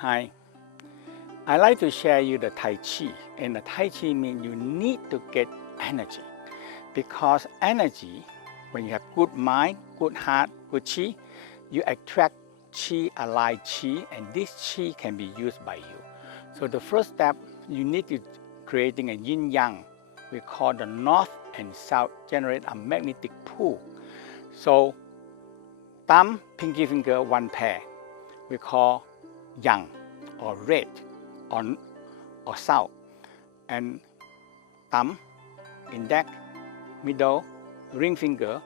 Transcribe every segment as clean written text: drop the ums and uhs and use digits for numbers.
Hi, I like to share you the Tai Chi, and the Tai Chi means you need to get energy, because energy, when you have good mind, good heart, good Chi, you attract Chi, alive Chi, and this Chi can be used by you. So the first step, you need to creating a yin yang. We call the north and south generate a magnetic pull. So thumb, pinky finger, one pair, we call yang or red or south, and thumb, index, middle, ring finger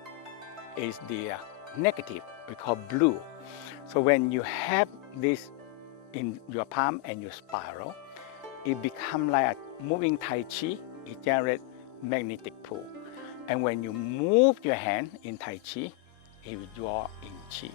is the negative, we call blue. So when you have this in your palm and you spiral, it becomes like a moving Tai Chi. It generates magnetic pull. And when you move your hand in Tai Chi, it will draw in Chi.